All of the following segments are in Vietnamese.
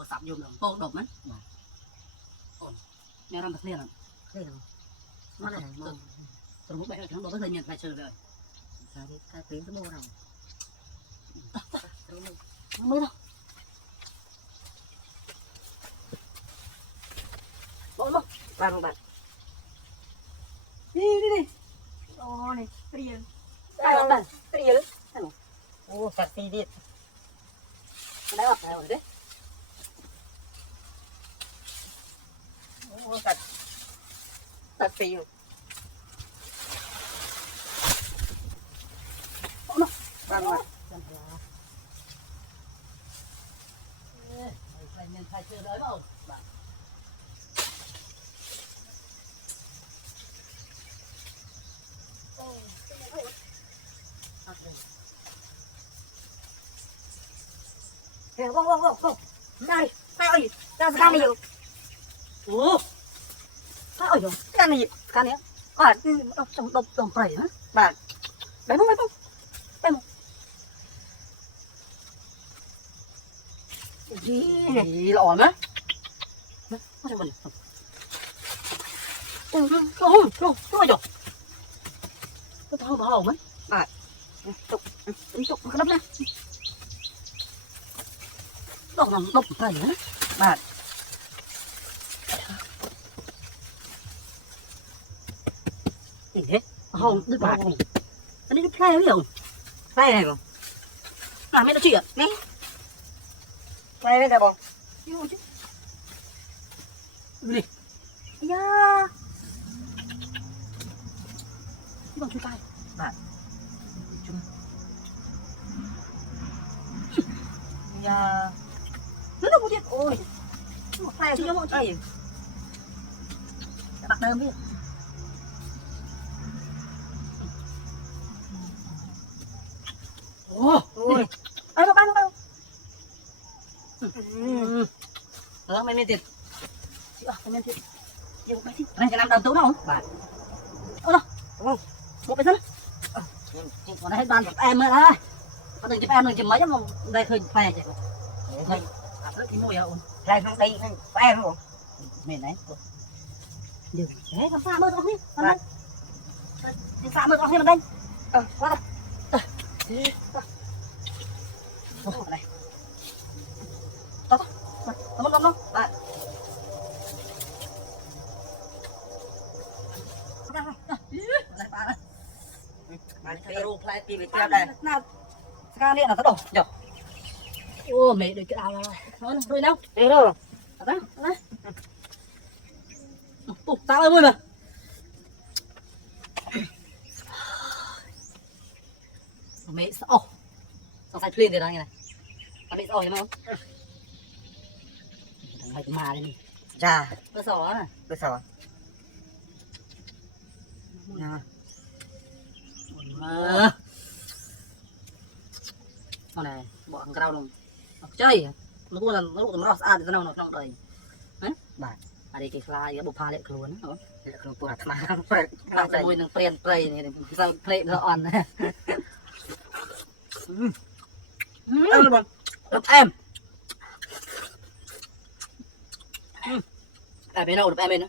một sạp dùng đồng tô độc đấy nghe làm thật liền đây rồi nó này tôi muốn bẻ nó rất là nhận phải chơi rồi cái tiếng cái mô nào mới đâu bỏ luôn bạn đi ô này tiền đây bạn tiền ô sạc xì điện đấy ọt rồi đấy ô sạc xì bạn mình phải chơi đấy không Wow. Này, sao ơi, ra sao này? ủa Sao ơi, cái này, cái này trong đồng phẩy á, bạn. Đấy không. gì lọ nữa Sao mình? không rồi tôi thao bảo hồng ấy Bạn. Tục cái đắp này. độc phải á Bạn. gì thế hồng đứt bạn cái này nó khai hiểu Đây này không? làm mấy nó chuyện Nè. Đây đây không? yêu chứ đi Ya. chứ bằng chui tay Bạn. Ya. nó đâu có điện Ôi. một tay chứ mọi Đây. bạc đơm đi Ôi. ai đâu Đó mấy tiền. cái men thịt nhiều cái thịt Này cái 5 đồng tú đâu? Bạn. một cái thân còn hết ban của em nữa đấy còn đừng chụp em đừng chụp mấy mà đây thôi phè chị đây cái mùi hậu Đây không đi em không? miền đấy đừng thế làm sao mơ con đi làm đây sao mơ con đi làm đây qua đây này nó bạn Bạn cái rô play TV tiếp đây. nào scan điện là nó đổ nhở ô mẹ đợi cái đào này nó rồi đâu Đi đâu? đó tao ơi mà mẹ sợ sao sai phim thì đó như này mẹ sợ chứ không thằng mày mà đi Dạ. nó sợ này Tôi sao? con này bỏ cái rau luôn chơi nó cũng là nó cũng nó ăn thì nó trong đời đấy Bạn. đây cái fly cái bộ pha lệ luôn đó Không tuột mà. nó sẽ mùi nó play này sao play nó on này em ở bên đâu được em bên đó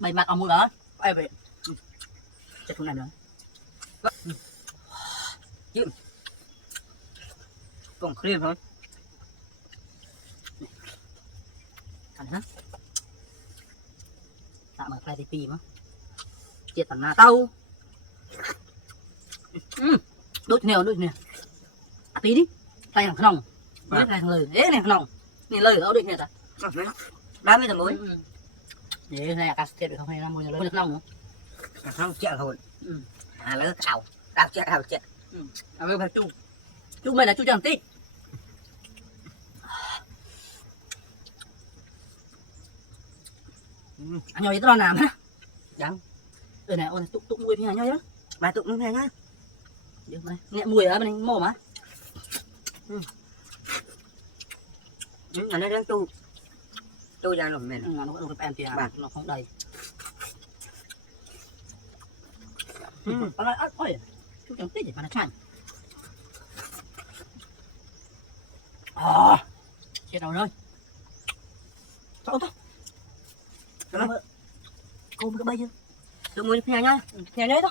mày mặc ở mũi đó em về chết không làm nữa Còn cream thôi. thằng hả tạm mở play TV mà chết thằng nào tao đốt nhiều tí đi tay thằng nòng đấy thằng lời đấy này thằng nòng này lời ở định này ta 30 tầm muối. để này cà phê được không hay là mùi lời được nòng Không chẹo hồn. Lỡ cào. Đào chẹo. à bây giờ chú mày là chú chẳng tí anh nhoi tao làm hả Đắng. này ôn tụng mùi thì nhoi nhá Bà tụng nó nghe nhá. được này nhẹ mùi ở bên này mồm á Nó đang tu ra rồi mình. nó được em thì nó không đầy tao nói ôi chú chẳng tí gì mà nó chán rồi ơi Cho thôi. Cô cái bây giờ. tụi mình nhà nha Nhà đấy thôi.